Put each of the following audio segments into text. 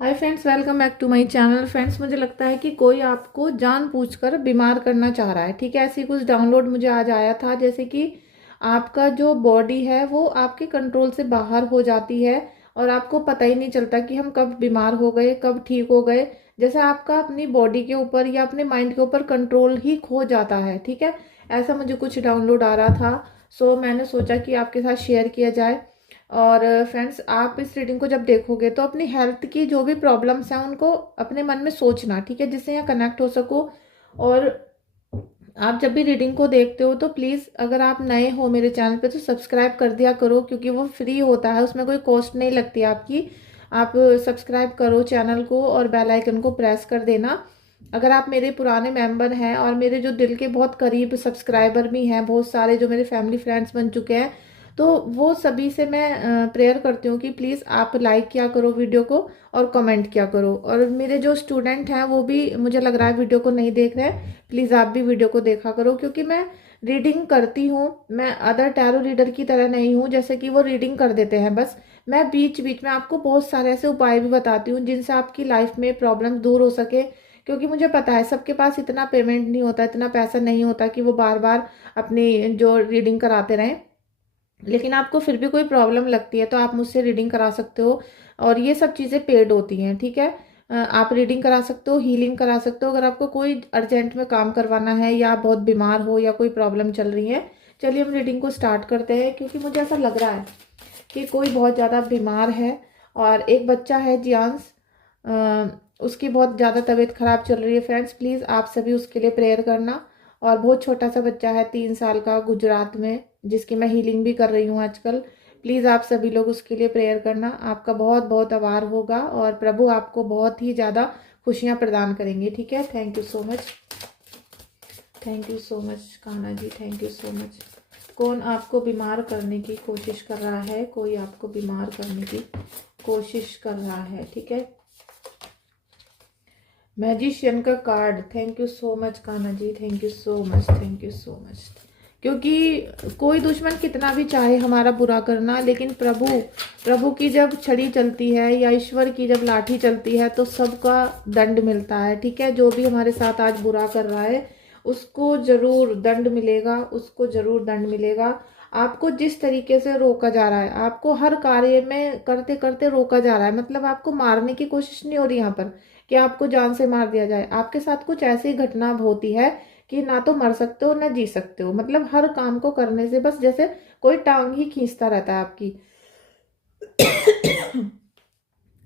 Hi friends, welcome back to my channel. Friends, मुझे लगता है कि कोई आपको जानबूझकर बीमार करना चाह रहा है। ठीक है, ऐसी कुछ डाउनलोड मुझे आज आया था, जैसे कि आपका जो बॉडी है वो आपके कंट्रोल से बाहर हो जाती है और आपको पता ही नहीं चलता कि हम कब बीमार हो गए, कब ठीक हो गए। जैसे आपका अपनी बॉडी के ऊपर या अपने माइंड के ऊपर कंट्रोल ही खो जाता है। ठीक है, ऐसा मुझे कुछ डाउनलोड आ रहा था। सो मैंने सोचा कि आपके साथ शेयर किया जाए। और फ्रेंड्स, आप इस रीडिंग को जब देखोगे तो अपनी हेल्थ की जो भी प्रॉब्लम्स हैं उनको अपने मन में सोचना, ठीक है, जिससे यहाँ कनेक्ट हो सको। और आप जब भी रीडिंग को देखते हो तो प्लीज़, अगर आप नए हो मेरे चैनल पे तो सब्सक्राइब कर दिया करो, क्योंकि वो फ्री होता है, उसमें कोई कॉस्ट नहीं लगती आपकी। आप सब्सक्राइब करो चैनल को और बेल आइकन को प्रेस कर देना। अगर आप मेरे पुराने मेंबर हैं और मेरे जो दिल के बहुत करीब सब्सक्राइबर भी हैं, बहुत सारे जो मेरे फैमिली फ्रेंड्स बन चुके हैं, तो वो सभी से मैं प्रेयर करती हूँ कि प्लीज़ आप लाइक किया करो वीडियो को और कमेंट किया करो। और मेरे जो स्टूडेंट हैं वो भी, मुझे लग रहा है, वीडियो को नहीं देख रहे हैं, प्लीज़ आप भी वीडियो को देखा करो, क्योंकि मैं रीडिंग करती हूँ। मैं अदर टैरो रीडर की तरह नहीं हूँ, जैसे कि वो रीडिंग कर देते हैं बस। मैं बीच बीच में आपको बहुत सारे ऐसे उपाय भी बताती हूँ जिनसे आपकी लाइफ में प्रॉब्लम दूर हो सके, क्योंकि मुझे पता है सबके पास इतना पेमेंट नहीं होता, इतना पैसा नहीं होता कि वो बार बार अपनी जो रीडिंग कराते रहें। लेकिन आपको फिर भी कोई प्रॉब्लम लगती है तो आप मुझसे रीडिंग करा सकते हो, और ये सब चीज़ें पेड होती हैं। ठीक है, आप रीडिंग करा सकते हो, हीलिंग करा सकते हो, अगर आपको कोई अर्जेंट में काम करवाना है या आप बहुत बीमार हो या कोई प्रॉब्लम चल रही है। चलिए हम रीडिंग को स्टार्ट करते हैं, क्योंकि मुझे ऐसा लग रहा है कि कोई बहुत ज़्यादा बीमार है। और एक बच्चा है जियांश, उसकी बहुत ज़्यादा तबीयत ख़राब चल रही है। फ्रेंड्स, प्लीज़ आप सभी उसके लिए प्रेयर करना। और बहुत छोटा सा बच्चा है, 3 साल का, गुजरात में, जिसकी मैं हीलिंग भी कर रही हूँ आजकल। प्लीज़ आप सभी लोग उसके लिए प्रेयर करना। आपका बहुत बहुत आभार होगा और प्रभु आपको बहुत ही ज़्यादा खुशियाँ प्रदान करेंगे। ठीक है, thank you so much, thank you so much Kanha ji, thank you so much. कौन आपको बीमार करने की कोशिश कर रहा है? कोई आपको बीमार करने की कोशिश कर रहा है। ठीक है, मैजिशियन का card, thank you so much Kanha ji, thank you so much, thank you so much. क्योंकि कोई दुश्मन कितना भी चाहे हमारा बुरा करना, लेकिन प्रभु प्रभु की जब छड़ी चलती है या ईश्वर की जब लाठी चलती है तो सबका दंड मिलता है। ठीक है, जो भी हमारे साथ आज बुरा कर रहा है उसको जरूर दंड मिलेगा, उसको जरूर दंड मिलेगा। आपको जिस तरीके से रोका जा रहा है, आपको हर कार्य में करते करते रोका जा रहा है, मतलब आपको मारने की कोशिश नहीं हो रही यहाँ पर कि आपको जान से मार दिया जाए। आपके साथ कुछ ऐसी घटना होती है कि ना तो मर सकते हो ना जी सकते हो, मतलब हर काम को करने से बस जैसे कोई टांग ही खींचता रहता है आपकी।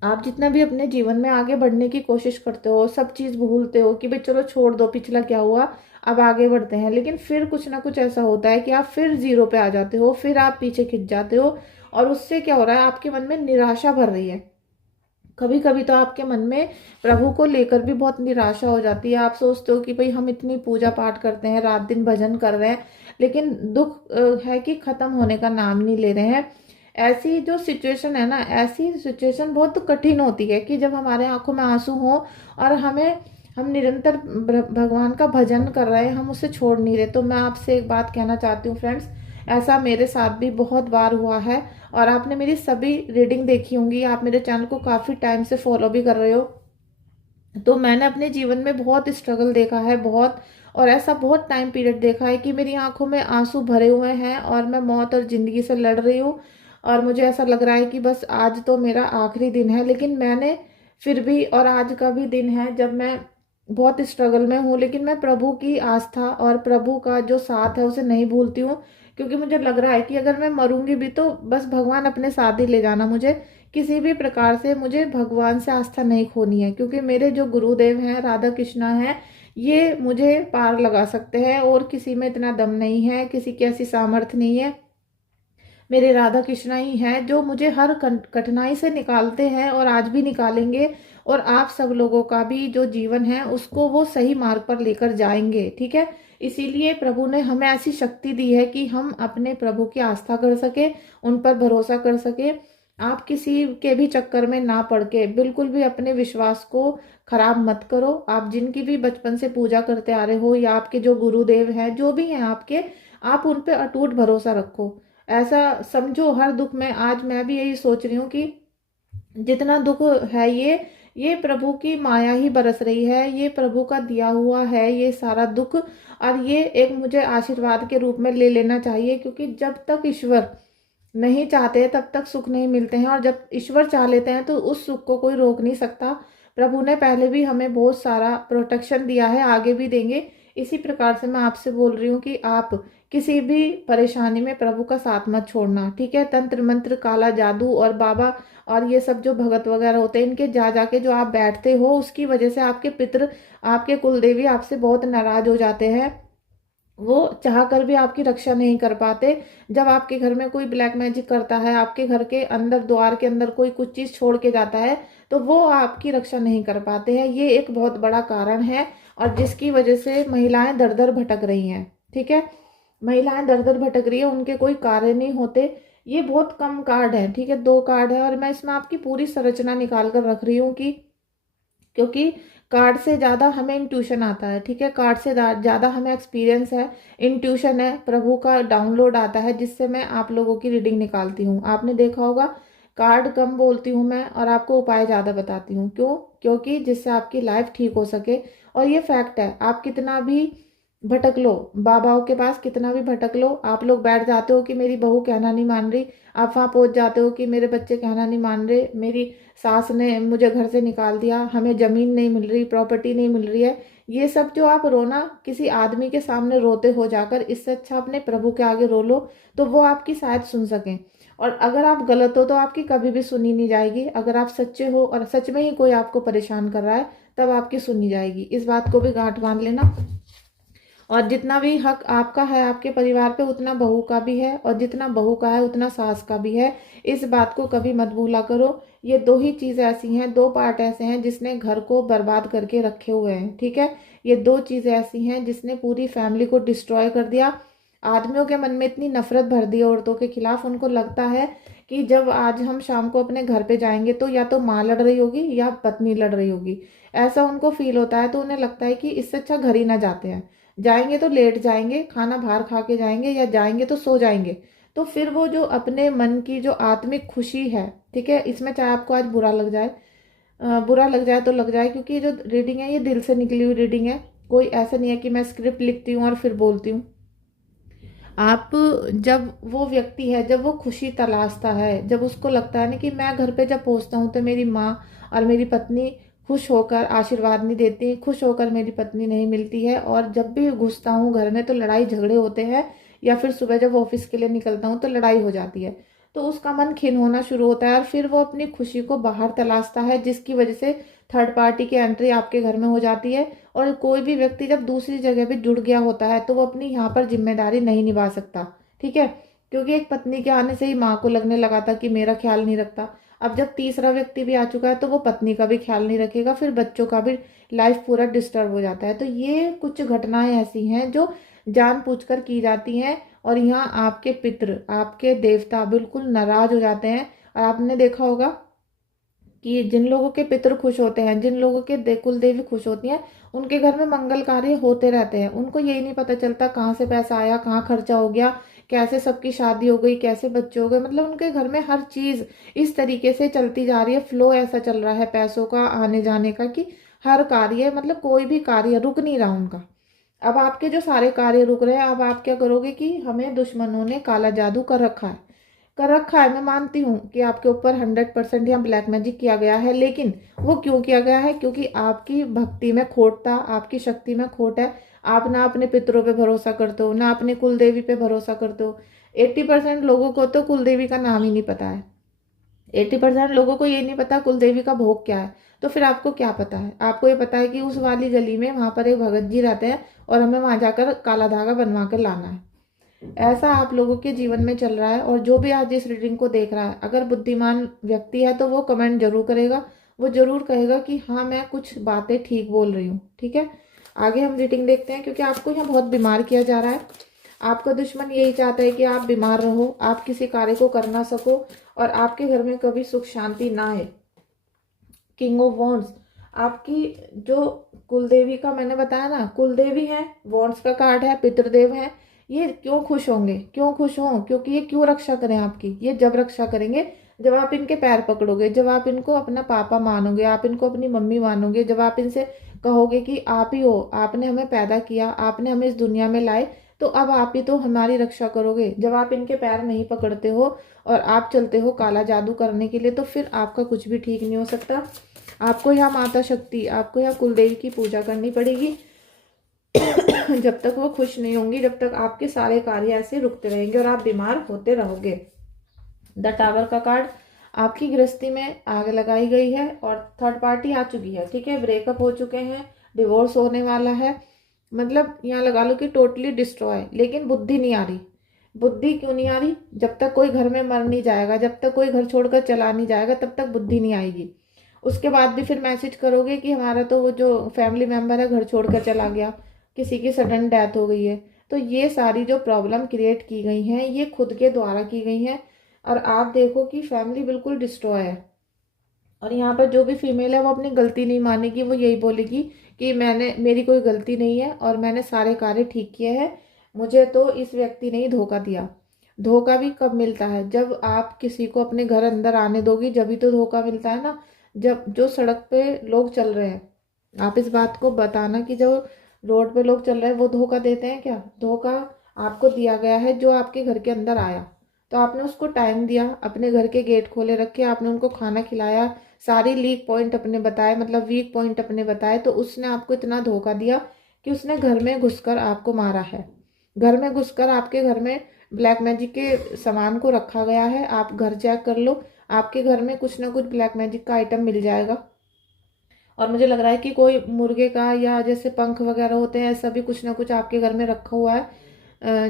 आप जितना भी अपने जीवन में आगे बढ़ने की कोशिश करते हो, सब चीज़ भूलते हो कि भाई चलो छोड़ दो, पिछला क्या हुआ, अब आगे बढ़ते हैं, लेकिन फिर कुछ ना कुछ ऐसा होता है कि आप फिर जीरो पे आ जाते हो, फिर आप पीछे खिंच जाते हो। और उससे क्या हो रहा है, आपके मन में निराशा भर रही है। कभी कभी तो आपके मन में प्रभु को लेकर भी बहुत निराशा हो जाती है। आप सोचते हो कि भाई हम इतनी पूजा पाठ करते हैं, रात दिन भजन कर रहे हैं, लेकिन दुख है कि खत्म होने का नाम नहीं ले रहे हैं। ऐसी जो सिचुएशन है ना, ऐसी सिचुएशन बहुत कठिन होती है कि जब हमारे आंखों में आंसू हो और हम निरंतर भगवान का भजन कर रहे हैं, हम उसे छोड़ नहीं रहे। तो मैं आपसे एक बात कहना चाहती हूँ फ्रेंड्स, ऐसा मेरे साथ भी बहुत बार हुआ है। और आपने मेरी सभी रीडिंग देखी होंगी, आप मेरे चैनल को काफ़ी टाइम से फॉलो भी कर रहे हो, तो मैंने अपने जीवन में बहुत स्ट्रगल देखा है, बहुत। और ऐसा बहुत टाइम पीरियड देखा है कि मेरी आंखों में आंसू भरे हुए हैं और मैं मौत और ज़िंदगी से लड़ रही हूँ। और मुझे ऐसा लग रहा है कि बस आज तो मेरा आखिरी दिन है, लेकिन मैंने फिर भी, और आज का भी दिन है जब मैं बहुत स्ट्रगल में हूँ, लेकिन मैं प्रभु की आस्था और प्रभु का जो साथ है उसे नहीं भूलती हूँ। क्योंकि मुझे लग रहा है कि अगर मैं मरूंगी भी तो बस भगवान अपने साथ ही ले जाना मुझे। किसी भी प्रकार से मुझे भगवान से आस्था नहीं खोनी है, क्योंकि मेरे जो गुरुदेव हैं, राधा कृष्णा हैं, ये मुझे पार लगा सकते हैं और किसी में इतना दम नहीं है, किसी की ऐसी सामर्थ्य नहीं है। मेरे राधा कृष्णा ही हैं जो मुझे हर कठिनाई से निकालते हैं और आज भी निकालेंगे। और आप सब लोगों का भी जो जीवन है उसको वो सही मार्ग पर लेकर जाएंगे। ठीक है, इसीलिए प्रभु ने हमें ऐसी शक्ति दी है कि हम अपने प्रभु की आस्था कर सके, उन पर भरोसा कर सके। आप किसी के भी चक्कर में ना पड़ के बिल्कुल भी अपने विश्वास को खराब मत करो। आप जिनकी भी बचपन से पूजा करते आ रहे हो या आपके जो गुरुदेव हैं, जो भी हैं आपके, आप उन पे अटूट भरोसा रखो। ऐसा समझो हर दुख में, आज मैं भी यही सोच रही हूँ कि जितना दुख है ये प्रभु की माया ही बरस रही है, ये प्रभु का दिया हुआ है ये सारा दुख, और ये एक मुझे आशीर्वाद के रूप में ले लेना चाहिए, क्योंकि जब तक ईश्वर नहीं चाहते तब तक सुख नहीं मिलते हैं, और जब ईश्वर चाह लेते हैं तो उस सुख को कोई रोक नहीं सकता। प्रभु ने पहले भी हमें बहुत सारा प्रोटेक्शन दिया है, आगे भी देंगे। इसी प्रकार से मैं आपसे बोल रही हूँ कि आप किसी भी परेशानी में प्रभु का साथ मत छोड़ना, ठीक है। तंत्र मंत्र, काला जादू और बाबा और ये सब जो भगत वगैरह होते हैं, इनके जा जाके जो आप बैठते हो, उसकी वजह से आपके पितृ, आपके कुलदेवी आपसे बहुत नाराज हो जाते हैं। वो चाह कर भी आपकी रक्षा नहीं कर पाते। जब आपके घर में कोई ब्लैक मैजिक करता है, आपके घर के अंदर, द्वार के अंदर कोई कुछ चीज छोड़ के जाता है, तो वो आपकी रक्षा नहीं कर पाते हैं। ये एक बहुत बड़ा कारण है, और जिसकी वजह से महिलाएं दर दर भटक रही हैं, ठीक है। महिलाएं दर दर भटक रही है, उनके कोई कार्य नहीं होते। ये बहुत कम कार्ड है, ठीक है, 2 कार्ड है, और मैं इसमें आपकी पूरी संरचना निकाल कर रख रही हूँ कि क्योंकि कार्ड से ज़्यादा हमें इंट्यूशन आता है, ठीक है। कार्ड से ज़्यादा हमें एक्सपीरियंस है, इंट्यूशन है, प्रभु का डाउनलोड आता है, जिससे मैं आप लोगों की रीडिंग निकालती हूँ। आपने देखा होगा कार्ड कम बोलती हूँ मैं, और आपको उपाय ज़्यादा बताती हूँ। क्यों? क्योंकि जिससे आपकी लाइफ ठीक हो सके। और ये फैक्ट है, आप कितना भी भटक लो, बाबाओं के पास कितना भी भटक लो, आप लोग बैठ जाते हो कि मेरी बहू कहना नहीं मान रही, आप वहाँ पहुँच जाते हो कि मेरे बच्चे कहना नहीं मान रहे, मेरी सास ने मुझे घर से निकाल दिया, हमें ज़मीन नहीं मिल रही, प्रॉपर्टी नहीं मिल रही है। ये सब जो आप रोना किसी आदमी के सामने रोते हो जाकर, इससे अच्छा अपने प्रभु के आगे रो लो, तो वो आपकी शायद सुन सकें। और अगर आप गलत हो तो आपकी कभी भी सुनी नहीं जाएगी। अगर आप सच्चे हो और सच में ही कोई आपको परेशान कर रहा है, तब आपकी सुनी जाएगी। इस बात को भी गांठ बांध लेना। और जितना भी हक आपका है आपके परिवार पे, उतना बहू का भी है, और जितना बहू का है उतना सास का भी है। इस बात को कभी मत भूला करो। ये 2 ही चीज़ ऐसी हैं, 2 पार्ट ऐसे हैं जिसने घर को बर्बाद करके रखे हुए हैं, ठीक है। ये 2 चीज़ें ऐसी हैं जिसने पूरी फैमिली को डिस्ट्रॉय कर दिया। आदमियों के मन में इतनी नफरत भर दी औरतों के खिलाफ, उनको लगता है कि जब आज हम शाम को अपने घर पे जाएंगे तो या तो माँ लड़ रही होगी या पत्नी लड़ रही होगी, ऐसा उनको फील होता है। तो उन्हें लगता है कि इससे अच्छा घर ही ना जाते हैं, जाएंगे तो लेट जाएंगे, खाना बाहर खा के जाएंगे, या जाएंगे तो सो जाएंगे। तो फिर वो जो अपने मन की जो आत्मिक खुशी है, ठीक है, इसमें चाहे आपको आज बुरा लग जाए, बुरा लग जाए तो लग जाए, क्योंकि ये जो रीडिंग है ये दिल से निकली हुई रीडिंग है। कोई ऐसा नहीं है कि मैं स्क्रिप्ट लिखती हूँ और फिर बोलती हूँ। आप, जब वो व्यक्ति है, जब वो खुशी तलाशता है, जब उसको लगता है ना कि मैं घर पे जब पहुंचता हूँ तो मेरी माँ और मेरी पत्नी खुश होकर आशीर्वाद नहीं देती, खुश होकर मेरी पत्नी नहीं मिलती है, और जब भी घुसता हूँ घर में तो लड़ाई झगड़े होते हैं, या फिर सुबह जब ऑफिस के लिए निकलता हूँ तो लड़ाई हो जाती है, तो उसका मन खिन्न होना शुरू होता है, और फिर वो अपनी खुशी को बाहर तलाशता है, जिसकी वजह से थर्ड पार्टी की एंट्री आपके घर में हो जाती है। और कोई भी व्यक्ति जब दूसरी जगह पे जुड़ गया होता है तो वो अपनी यहाँ पर जिम्मेदारी नहीं निभा सकता, ठीक है। क्योंकि एक पत्नी के आने से ही माँ को लगने लगा था कि मेरा ख्याल नहीं रखता। अब जब तीसरा व्यक्ति भी आ चुका है तो वो पत्नी का भी ख्याल नहीं रखेगा, फिर बच्चों का भी लाइफ पूरा डिस्टर्ब हो जाता है। तो ये कुछ घटनाएं ऐसी हैं जो जानबूझकर की जाती हैं, और यहाँ आपके पितृ, आपके देवता बिल्कुल नाराज हो जाते हैं। और आपने देखा होगा कि जिन लोगों के पितृ खुश होते हैं, जिन लोगों के कुल देवी खुश होती हैं, उनके घर में मंगल कार्य होते रहते हैं। उनको यही नहीं पता चलता कहाँ से पैसा आया, कहाँ खर्चा हो गया, कैसे सबकी शादी हो गई, कैसे बच्चे हो गए। मतलब उनके घर में हर चीज इस तरीके से चलती जा रही है, फ्लो ऐसा चल रहा है पैसों का आने जाने का, कि हर कार्य, मतलब कोई भी कार्य रुक नहीं रहा उनका। अब आपके जो सारे कार्य रुक रहे हैं, अब आप क्या करोगे कि हमें दुश्मनों ने काला जादू कर रखा है। मैं मानती हूँ कि आपके ऊपर 100% यहाँ ब्लैक मैजिक किया गया है, लेकिन वो क्यों किया गया है? क्योंकि आपकी भक्ति में खोट था, आपकी शक्ति में खोट है। आप ना अपने पितरों पे भरोसा करते हो, ना अपने कुल देवी पे भरोसा करते हो। 80% लोगों को तो कुल देवी का नाम ही नहीं पता है। 80% लोगों को ये नहीं पता कुल देवी का भोग क्या है। तो फिर आपको क्या पता है? आपको ये पता है कि उस वाली गली में वहां पर एक भगत जी रहते हैं, और हमें वहां जाकर काला धागा बनवा कर लाना है। ऐसा आप लोगों के जीवन में चल रहा है। और जो भी आज इस रीडिंग को देख रहा है, अगर बुद्धिमान व्यक्ति है तो वो कमेंट जरूर करेगा, वो जरूर कहेगा कि हाँ मैं कुछ बातें ठीक बोल रही हूँ, ठीक है। आगे हम रीडिंग देखते हैं, क्योंकि आपको यहाँ बहुत बीमार किया जा रहा है। आपका दुश्मन यही चाहता है कि आप बीमार रहो, आप किसी कार्य को कर ना सको, और आपके घर में कभी सुख शांति ना है। किंग ऑफ वॉन्ड्स, आपकी जो कुलदेवी का मैंने बताया ना, कुलदेवी है, वॉन्ड्स का कार्ड है, पितृदेव है। ये क्यों खुश होंगे? क्यों खुश हों? क्योंकि ये क्यों रक्षा करें आपकी? ये जब रक्षा करेंगे जब आप इनके पैर पकड़ोगे, जब आप इनको अपना पापा मानोगे, आप इनको अपनी मम्मी मानोगे, जब आप इनसे कहोगे कि आप ही हो, आपने हमें पैदा किया, आपने हमें इस दुनिया में लाए, तो अब आप ही तो हमारी रक्षा करोगे। जब आप इनके पैर नहीं पकड़ते हो और आप चलते हो काला जादू करने के लिए, तो फिर आपका कुछ भी ठीक नहीं हो सकता। आपको यहाँ माता शक्ति, आपको यहाँ कुलदेवी की पूजा करनी पड़ेगी। जब तक वो खुश नहीं होंगी, जब तक आपके सारे कार्य ऐसे रुकते रहेंगे और आप बीमार होते रहोगे। द टावर का कार्ड, आपकी गृहस्थी में आग लगाई गई है और थर्ड पार्टी आ चुकी है, ठीक है। ब्रेकअप हो चुके हैं, डिवोर्स होने वाला है, मतलब यहाँ लगा लो कि टोटली डिस्ट्रॉय। लेकिन बुद्धि नहीं आ रही। बुद्धि क्यों नहीं आ रही? जब तक कोई घर में मर नहीं जाएगा, जब तक कोई घर छोड़कर चला नहीं जाएगा, तब तक बुद्धि नहीं आएगी। उसके बाद भी फिर मैसेज करोगे कि हमारा तो वो जो फैमिली मेंबर है घर छोड़कर चला गया, किसी की सडन डेथ हो गई है। तो ये सारी जो प्रॉब्लम क्रिएट की गई हैं, ये खुद के द्वारा की गई हैं। और आप देखो कि फैमिली बिल्कुल डिस्ट्रॉय है। और यहाँ पर जो भी फीमेल है वो अपनी गलती नहीं मानेगी, वो यही बोलेगी कि मेरी कोई गलती नहीं है और मैंने सारे कार्य ठीक किए हैं, मुझे तो इस व्यक्ति ने ही धोखा दिया। धोखा भी कब मिलता है? जब आप किसी को अपने घर अंदर आने दोगी, जब भी तो धोखा मिलता है ना। जब जो सड़क पे लोग चल रहे हैं, आप इस बात को बताना कि जो रोड पे लोग चल रहे हैं वो धोखा देते हैं क्या? धोखा आपको दिया गया है जो आपके घर के अंदर आया, तो आपने उसको टाइम दिया, अपने घर के गेट खोले रखे, आपने उनको खाना खिलाया, सारी लीक पॉइंट अपने बताए, मतलब वीक पॉइंट अपने बताए, तो उसने आपको इतना धोखा दिया कि उसने घर में घुसकर आपको मारा है। घर में घुसकर आपके घर में ब्लैक मैजिक के सामान को रखा गया है। आप घर चेक कर लो, आपके घर में कुछ ना कुछ ब्लैक मैजिक का आइटम मिल जाएगा। और मुझे लग रहा है कि कोई मुर्गे का या जैसे पंख वगैरह होते हैं, ऐसा भी कुछ ना कुछ आपके घर में रखा हुआ है,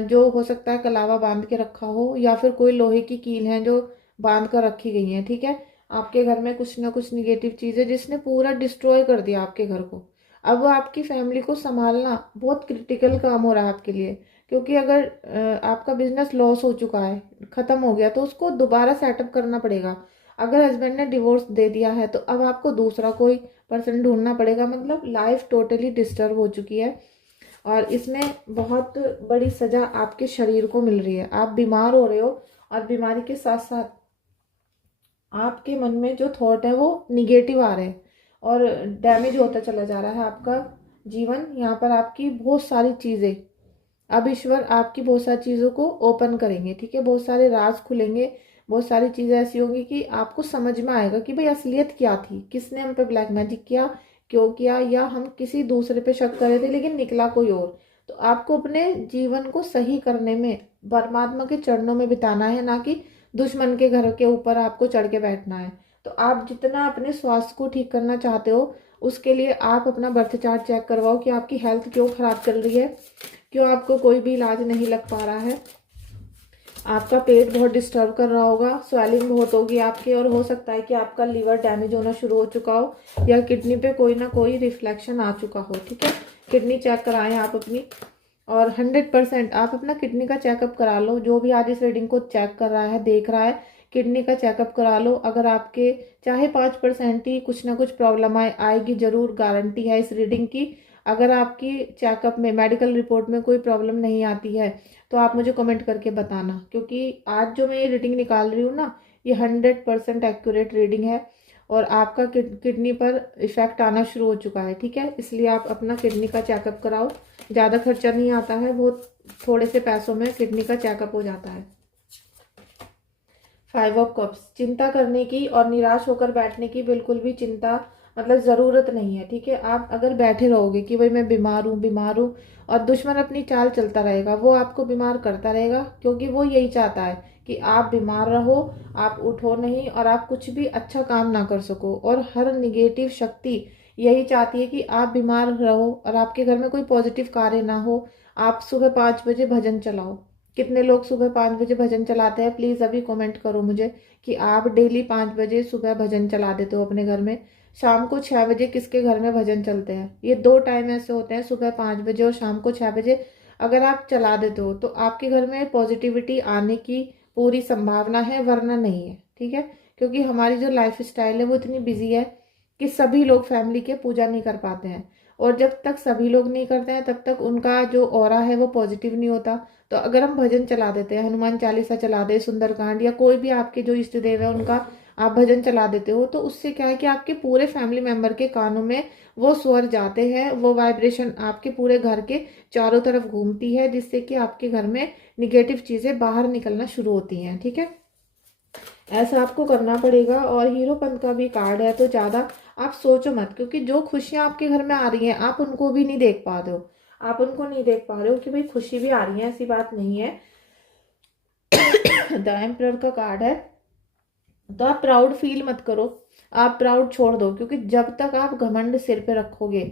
जो हो सकता है कलावा बांध के रखा हो, या फिर कोई लोहे की कील है जो बांध कर रखी गई है, ठीक है। आपके घर में कुछ ना कुछ निगेटिव चीज़ है जिसने पूरा डिस्ट्रॉय कर दिया आपके घर को। अब आपकी फैमिली को संभालना बहुत क्रिटिकल काम हो रहा है आपके लिए, क्योंकि अगर आपका बिजनेस लॉस हो चुका है, ख़त्म हो गया, तो उसको दोबारा सेटअप करना पड़ेगा। अगर हस्बैंड ने डिवोर्स दे दिया है तो अब आपको दूसरा कोई पर्सन ढूंढना पड़ेगा, मतलब लाइफ टोटली डिस्टर्ब हो चुकी है। और इसमें बहुत बड़ी सजा आपके शरीर को मिल रही है। आप बीमार हो रहे हो और बीमारी के साथ साथ आपके मन में जो थॉट है वो निगेटिव आ रहे हैं और डैमेज होता चला जा रहा है आपका जीवन। यहाँ पर आपकी बहुत सारी चीज़ें, अब ईश्वर आपकी बहुत सारी चीज़ों को ओपन करेंगे, ठीक है। बहुत सारे राज खुलेंगे, बहुत सारी चीज़ें ऐसी होंगी कि आपको समझ में आएगा कि भाई असलियत क्या थी, किसने हम पे ब्लैक मैजिक किया, क्यों किया, या हम किसी दूसरे पे शक कर रहे थे लेकिन निकला कोई और। तो आपको अपने जीवन को सही करने में परमात्मा के चरणों में बिताना है, ना कि दुश्मन के घर के ऊपर आपको चढ़ के बैठना है। तो आप जितना अपने स्वास्थ्य को ठीक करना चाहते हो, उसके लिए आप अपना बर्थ चार्ट चेक करवाओ कि आपकी हेल्थ क्यों ख़राब चल रही है, क्यों आपको कोई भी इलाज नहीं लग पा रहा है। आपका पेट बहुत डिस्टर्ब कर रहा होगा, स्वेलिंग बहुत होगी आपके, और हो सकता है कि आपका लीवर डैमेज होना शुरू हो चुका हो या किडनी पे कोई ना कोई रिफ्लेक्शन आ चुका हो, ठीक है। किडनी चेक कराएं आप अपनी, और 100% आप अपना किडनी का चेकअप करा लो। जो भी आज इस रीडिंग को चेक कर रहा है, देख रहा है, किडनी का चेकअप करा लो। अगर आपके चाहे 5% ही कुछ ना कुछ प्रॉब्लम आएगी जरूर, गारंटी है इस रीडिंग की। अगर आपकी चेकअप में, मेडिकल रिपोर्ट में कोई प्रॉब्लम नहीं आती है तो आप मुझे कमेंट करके बताना, क्योंकि आज जो मैं ये रीडिंग निकाल रही हूँ ना, ये 100% एक्यूरेट रीडिंग है और आपका किडनी पर इफेक्ट आना शुरू हो चुका है, ठीक है। इसलिए आप अपना किडनी का चेकअप कराओ, ज़्यादा खर्चा नहीं आता है, बहुत थोड़े से पैसों में किडनी का चेकअप हो जाता है। 5 ऑफ कप्स, चिंता करने की और निराश होकर बैठने की बिल्कुल भी चिंता, मतलब ज़रूरत नहीं है, ठीक है। आप अगर बैठे रहोगे कि भाई मैं बीमार हूँ बीमार हूँ, और दुश्मन अपनी चाल चलता रहेगा, वो आपको बीमार करता रहेगा, क्योंकि वो यही चाहता है कि आप बीमार रहो, आप उठो नहीं और आप कुछ भी अच्छा काम ना कर सको। और हर निगेटिव शक्ति यही चाहती है कि आप बीमार रहो और आपके घर में कोई पॉजिटिव कार्य ना हो। आप सुबह 5 बजे भजन चलाओ। कितने लोग सुबह 5 बजे भजन चलाते हैं? प्लीज़ अभी कमेंट करो मुझे कि आप डेली 5 बजे सुबह भजन चला देते हो अपने घर में। शाम को 6 बजे किसके घर में भजन चलते हैं? ये 2 टाइम ऐसे होते हैं, सुबह 5 बजे और शाम को 6 बजे। अगर आप चला देते हो तो आपके घर में पॉजिटिविटी आने की पूरी संभावना है, वरना नहीं है, ठीक है। क्योंकि हमारी जो लाइफ स्टाइल है वो इतनी बिजी है कि सभी लोग फैमिली के पूजा नहीं कर पाते हैं। और जब तक सभी लोग नहीं करते हैं तब तक उनका जो ऑरा है वो पॉजिटिव नहीं होता। तो अगर हम भजन चला देते हैं, हनुमान चालीसा चला दे, सुंदरकांड, या कोई भी आपके जो इष्ट देव है उनका आप भजन चला देते हो, तो उससे क्या है कि आपके पूरे फैमिली मेंबर के कानों में वो स्वर जाते हैं, वो वाइब्रेशन आपके पूरे घर के चारों तरफ घूमती है, जिससे कि आपके घर में निगेटिव चीज़ें बाहर निकलना शुरू होती हैं। ठीक है, ऐसा आपको करना पड़ेगा। और हीरोपंत का भी कार्ड है, तो ज़्यादा आप सोचो मत, क्योंकि जो खुशियाँ आपके घर में आ रही हैं आप उनको भी नहीं देख पा रहे हो, आप उनको नहीं देख पा रहे हो कि भाई खुशी भी आ रही है, ऐसी बात नहीं है। द एम्परर का कार्ड है, तो आप प्राउड फील मत करो, आप प्राउड छोड़ दो, क्योंकि जब तक आप घमंड सिर पे रखोगे,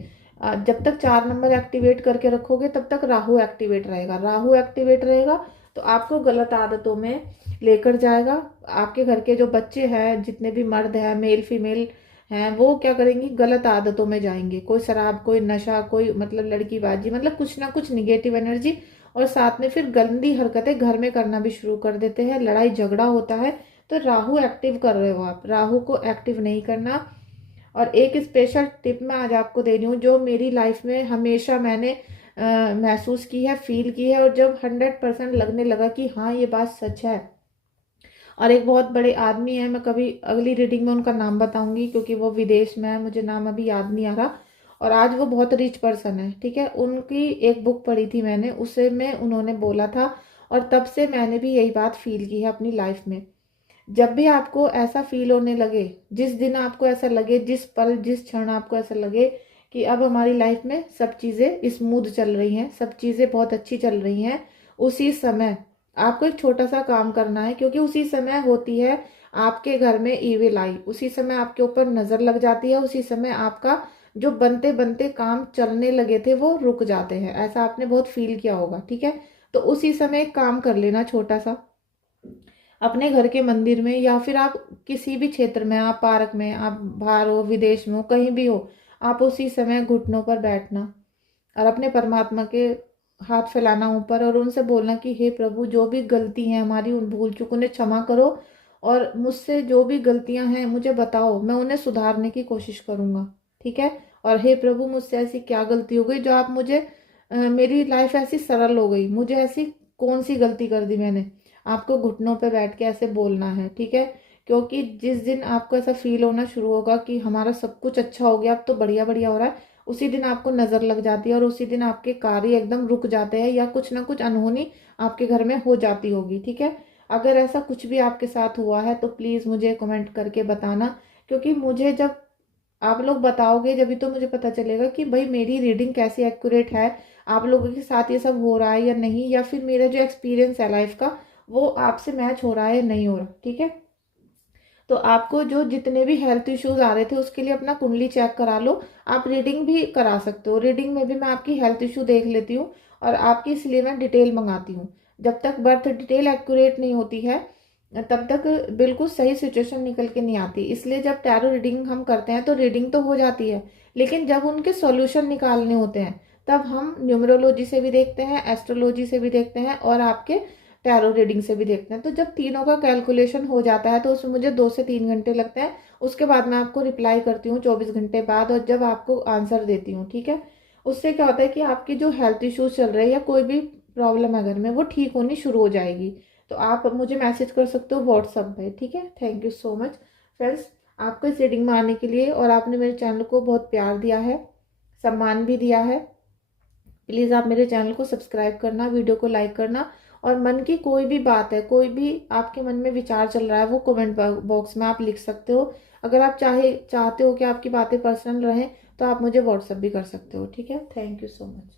जब तक 4 नंबर एक्टिवेट करके रखोगे तब तक राहु एक्टिवेट रहेगा। राहु एक्टिवेट रहेगा तो आपको गलत आदतों में लेकर जाएगा। आपके घर के जो बच्चे हैं, जितने भी मर्द हैं, मेल फीमेल हैं, वो क्या करेंगे, गलत आदतों में जाएंगे, कोई शराब, कोई नशा, कोई मतलब लड़कीबाजी, मतलब कुछ ना कुछ निगेटिव एनर्जी, और साथ में फिर गंदी हरकतें घर में करना भी शुरू कर देते हैं, लड़ाई झगड़ा होता है। तो राहु एक्टिव कर रहे हो आप, राहु को एक्टिव नहीं करना। और एक स्पेशल टिप मैं आज आपको दे रही हूँ, जो मेरी लाइफ में हमेशा मैंने महसूस की है, फील की है, और जब 100% लगने लगा कि हाँ ये बात सच है। और एक बहुत बड़े आदमी है, मैं कभी अगली रीडिंग में उनका नाम बताऊंगी, क्योंकि वो विदेश में है, मुझे नाम अभी याद नहीं आ रहा, और आज वो बहुत रिच पर्सन है। ठीक है, उनकी एक बुक पढ़ी थी मैंने, उसे में उन्होंने बोला था, और तब से मैंने भी यही बात फील की है अपनी लाइफ में। जब भी आपको ऐसा फील होने लगे, जिस दिन आपको ऐसा लगे, जिस पल जिस क्षण आपको ऐसा लगे कि अब हमारी लाइफ में सब चीज़ें स्मूथ चल रही हैं, सब चीज़ें बहुत अच्छी चल रही हैं, उसी समय आपको एक छोटा सा काम करना है, क्योंकि उसी समय होती है आपके घर में ईविल आई, उसी समय आपके ऊपर नज़र लग जाती है, उसी समय आपका जो बनते बनते काम चलने लगे थे वो रुक जाते हैं। ऐसा आपने बहुत फील किया होगा। ठीक है, तो उसी समय एक काम कर लेना छोटा सा, अपने घर के मंदिर में, या फिर आप किसी भी क्षेत्र में, आप पार्क में, आप बाहर हो, विदेश में हो, कहीं भी हो, आप उसी समय घुटनों पर बैठना और अपने परमात्मा के हाथ फैलाना ऊपर, और उनसे बोलना कि हे प्रभु, जो भी गलती है हमारी, उन भूल चूक उन्हें क्षमा करो, और मुझसे जो भी गलतियां हैं मुझे बताओ, मैं उन्हें सुधारने की कोशिश करूंगा। ठीक है, और हे प्रभु, मुझसे ऐसी क्या गलती हो गई जो आप मुझे मेरी लाइफ ऐसी सरल हो गई, मुझे ऐसी कौन सी गलती कर दी मैंने। आपको घुटनों पे बैठ के ऐसे बोलना है। ठीक है, क्योंकि जिस दिन आपको ऐसा फील होना शुरू होगा कि हमारा सब कुछ अच्छा हो गया, अब तो बढ़िया बढ़िया हो रहा है, उसी दिन आपको नज़र लग जाती है, और उसी दिन आपके कार्य एकदम रुक जाते हैं, या कुछ ना कुछ अनहोनी आपके घर में हो जाती होगी। ठीक है, अगर ऐसा कुछ भी आपके साथ हुआ है तो प्लीज़ मुझे कमेंट करके बताना, क्योंकि मुझे जब आप लोग बताओगे जभी तो मुझे पता चलेगा कि भाई मेरी रीडिंग कैसी एक्यूरेट है, आप लोगों के साथ ये सब हो रहा है या नहीं, या फिर मेरा जो एक्सपीरियंस है लाइफ का वो आपसे मैच हो रहा है या नहीं हो रहा। ठीक है, तो आपको जो जितने भी हेल्थ इश्यूज आ रहे थे उसके लिए अपना कुंडली चेक करा लो, आप रीडिंग भी करा सकते हो, रीडिंग में भी मैं आपकी हेल्थ इशू देख लेती हूँ, और आपकी इसलिए मैं डिटेल मंगाती हूँ। जब तक बर्थ डिटेल एक्यूरेट नहीं होती है तब तक बिल्कुल सही सिचुएशन निकल के नहीं आती, इसलिए जब टैरो रीडिंग हम करते हैं तो रीडिंग तो हो जाती है, लेकिन जब उनके सॉल्यूशन निकालने होते हैं तब हम न्यूमरोलॉजी से भी देखते हैं, एस्ट्रोलॉजी से भी देखते हैं, और आपके टैरो रीडिंग से भी देखते हैं। तो जब तीनों का कैलकुलेशन हो जाता है तो उसमें मुझे 2 से 3 घंटे लगते हैं, उसके बाद मैं आपको रिप्लाई करती हूँ 24 घंटे बाद, और जब आपको आंसर देती हूँ। ठीक है, उससे क्या होता है कि आपकी जो हेल्थ इश्यूज चल रहे हैं या कोई भी प्रॉब्लम है घर में, वो ठीक होनी शुरू हो जाएगी। तो आप मुझे मैसेज कर सकते हो व्हाट्सअप पे। ठीक है, thank you so much friends, आपको इस रीडिंग में आने के लिए, और आपने मेरे चैनल को बहुत प्यार दिया है, सम्मान भी दिया है। प्लीज़ आप मेरे चैनल को सब्सक्राइब करना, वीडियो को लाइक करना, और मन की कोई भी बात है, कोई भी आपके मन में विचार चल रहा है, वो कमेंट बॉक्स में आप लिख सकते हो। अगर आप चाहते हो कि आपकी बातें पर्सनल रहें तो आप मुझे व्हाट्सअप भी कर सकते हो। ठीक है, थैंक यू सो मच।